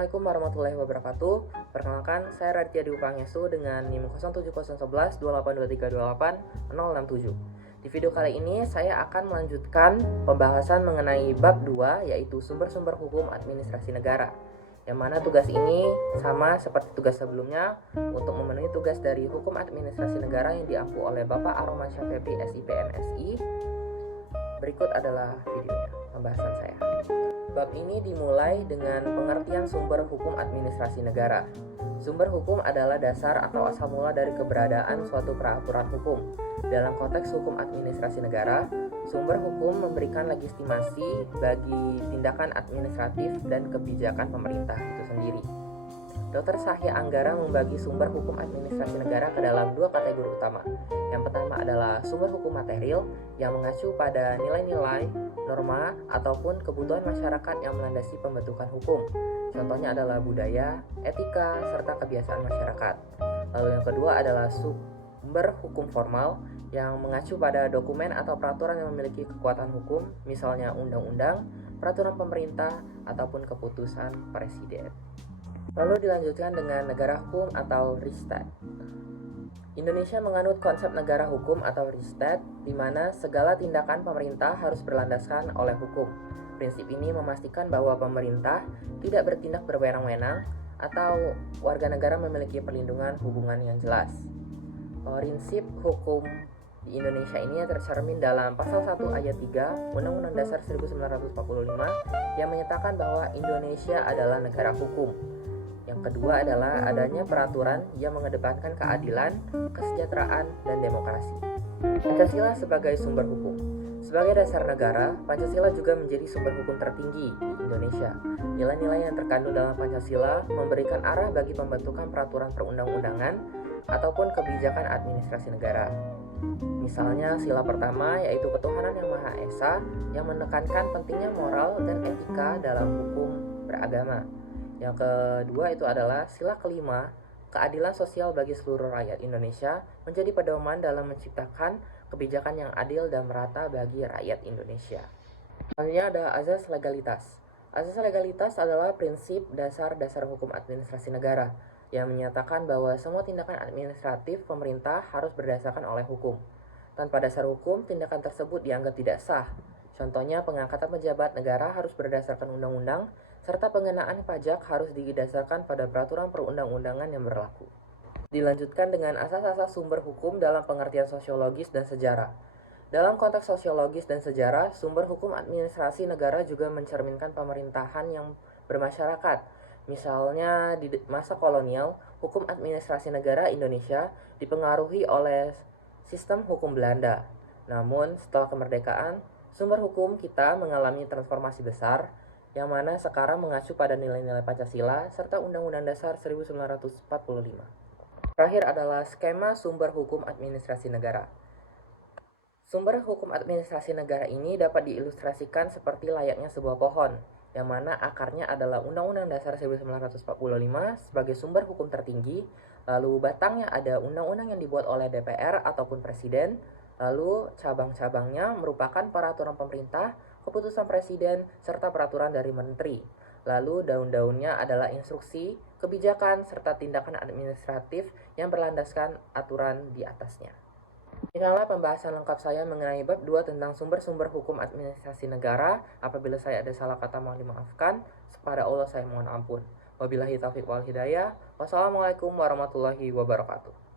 Assalamualaikum warahmatullahi wabarakatuh. Perkenalkan, saya Raditya Dwi Pangestu dengan NIM 07011 282328 067. Di video kali ini saya akan melanjutkan pembahasan mengenai bab 2, yaitu sumber-sumber hukum administrasi negara. Yang mana tugas ini sama seperti tugas sebelumnya untuk memenuhi tugas dari hukum administrasi negara yang diampu oleh Bapak Aromandsyah Febri, SIPMSI. Berikut adalah videonya, pembahasan saya. Bab ini dimulai dengan pengertian sumber hukum administrasi negara. Sumber hukum adalah dasar atau asal mula dari keberadaan suatu peraturan hukum. Dalam konteks hukum administrasi negara, sumber hukum memberikan legitimasi bagi tindakan administratif dan kebijakan pemerintah itu sendiri. Dr. Sahya Anggara membagi sumber hukum administrasi negara ke dalam dua kategori utama. Yang pertama adalah sumber hukum material yang mengacu pada nilai-nilai, norma, ataupun kebutuhan masyarakat yang melandasi pembentukan hukum. Contohnya adalah budaya, etika, serta kebiasaan masyarakat. Lalu yang kedua adalah sumber hukum formal yang mengacu pada dokumen atau peraturan yang memiliki kekuatan hukum, misalnya undang-undang, peraturan pemerintah, ataupun keputusan presiden. Lalu dilanjutkan dengan negara hukum atau Rechtsstaat. Indonesia menganut konsep negara hukum atau Rechtsstaat, di mana segala tindakan pemerintah harus berlandaskan oleh hukum. Prinsip ini memastikan bahwa pemerintah tidak bertindak berwenang-wenang atau warga negara memiliki perlindungan hubungan yang jelas. Prinsip hukum di Indonesia ini tercermin dalam pasal 1 ayat 3 Undang-Undang Dasar 1945 yang menyatakan bahwa Indonesia adalah negara hukum. Yang kedua adalah adanya peraturan yang mengedepankan keadilan, kesejahteraan, dan demokrasi. Pancasila sebagai sumber hukum. Sebagai dasar negara, Pancasila juga menjadi sumber hukum tertinggi di Indonesia. Nilai-nilai yang terkandung dalam Pancasila memberikan arah bagi pembentukan peraturan perundang-undangan ataupun kebijakan administrasi negara. Misalnya sila pertama yaitu ketuhanan yang Maha Esa yang menekankan pentingnya moral dan etika dalam hukum beragama. Yang kedua itu adalah sila kelima, keadilan sosial bagi seluruh rakyat Indonesia menjadi pedoman dalam menciptakan kebijakan yang adil dan merata bagi rakyat Indonesia. Selanjutnya ada azas legalitas. Azas legalitas adalah prinsip dasar hukum administrasi negara yang menyatakan bahwa semua tindakan administratif pemerintah harus berdasarkan oleh hukum. Tanpa dasar hukum, tindakan tersebut dianggap tidak sah. Contohnya, pengangkatan pejabat negara harus berdasarkan undang-undang, serta pengenaan pajak harus didasarkan pada peraturan perundang-undangan yang berlaku. Dilanjutkan dengan asas-asas sumber hukum dalam pengertian sosiologis dan sejarah. Dalam konteks sosiologis dan sejarah, sumber hukum administrasi negara juga mencerminkan pemerintahan yang bermasyarakat. Misalnya di masa kolonial, hukum administrasi negara Indonesia dipengaruhi oleh sistem hukum Belanda. Namun, setelah kemerdekaan, sumber hukum kita mengalami transformasi besar, yang mana sekarang mengacu pada nilai-nilai Pancasila serta Undang-Undang Dasar 1945. Terakhir adalah skema sumber hukum administrasi negara. Sumber hukum administrasi negara ini dapat diilustrasikan seperti layaknya sebuah pohon, yang mana akarnya adalah Undang-Undang Dasar 1945 sebagai sumber hukum tertinggi, lalu batangnya ada undang-undang yang dibuat oleh DPR ataupun Presiden, lalu cabang-cabangnya merupakan peraturan pemerintah, keputusan presiden, serta peraturan dari menteri. Lalu daun-daunnya adalah instruksi, kebijakan, serta tindakan administratif yang berlandaskan aturan di atasnya. Inilah pembahasan lengkap saya mengenai bab 2 tentang sumber-sumber hukum administrasi negara. Apabila saya ada salah kata mohon dimaafkan. Kepada Allah saya mohon ampun. Wabillahi taufiq wal hidayah. Wassalamualaikum warahmatullahi wabarakatuh.